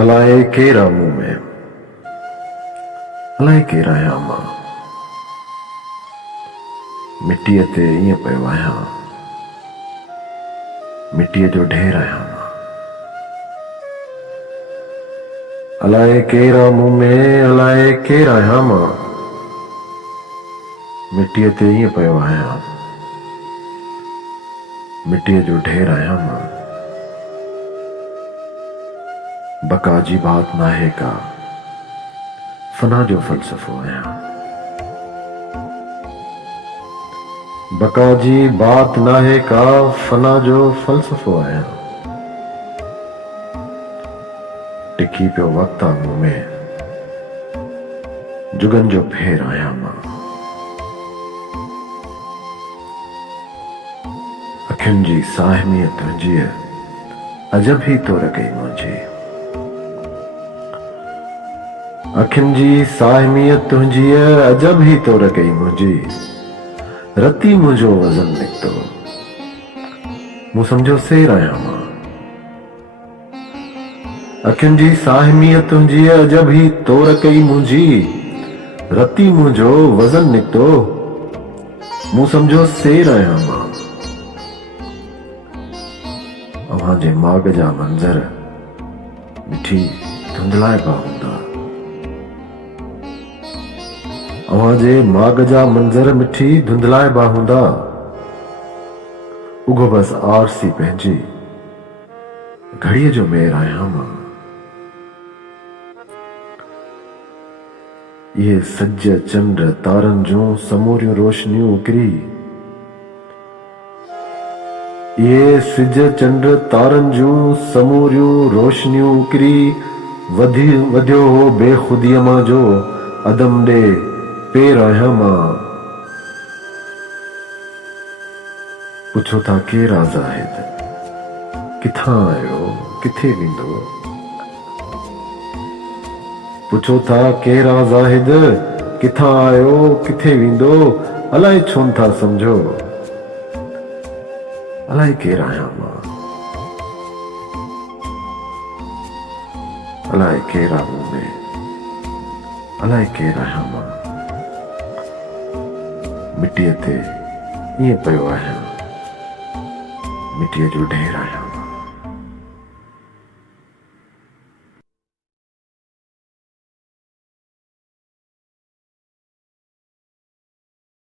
अलाए केरा मुंह में अलाए केरा आहियां मां मिट्टीअ ते ईअं पियो आहियां मिट्टीअ जो ढेर आहियां मां अलाए केरा मुंह में अलाए केर आहियां मां मिट्टीअ ते ईअं पियो आहियां मिट्टीअ जो ढेर आहियां मां बका जी बात नाहे का फना जो फ़लसफ़ो आहियां बका जी बात नाहे का फना जो फ़लसफ़ो आहियां टिकी पियो वक्त आ मुंह में जुगन जो फेर आहियां मां अखियुनि जी साहिमीअ तुंहिंजी अजब ही तोर कई मुंहिंजी अखियुनि जी साहिमीअ तुंहिंजी अजब ही तोर कई मुंहिंजी रती मुंहिंजो वज़न निकितो मूं सम्झो सेर आहियां मां अखियुनि जी साहिमीअ तुंहिंजी अजब ही तोर कई मुंहिंजी रती मुंहिंजो वज़न निकितो मूं सम्झो सेर आहियां मां अव्हां जे माॻ जा मंज़र मिठी धुंधलाइबा हूंदा अव्हां जे माॻ जा मंज़र मिठी धुंधलाइबा हूंदा उगो बस आरसी पंहिंजी घड़ीअ जो मेर आहियां मां इहे सज चंड तारनि जूं समूरियूं रोशनियूं उकिरी इहे सिज चंड तारनि जूं समूरियूं रोशनियूं उकिरी वधियो हो बेख़ुदीअ मां जो अदम ॾे पेर आहियां मां पुछो था केर आ ज़ाहिद किथां आयो किथे वेंदो पुछो था केर आ ज़ाहिद किथां आयो किथे वेंदो अलाए छो था सम्झो अलाए केर आहियां मां अलाए केर आ मुंह में अलाए केर आहियां मां मिट्टीअ ते ईअं पियो आहियां मिट्टीअ जो ढेर आहियां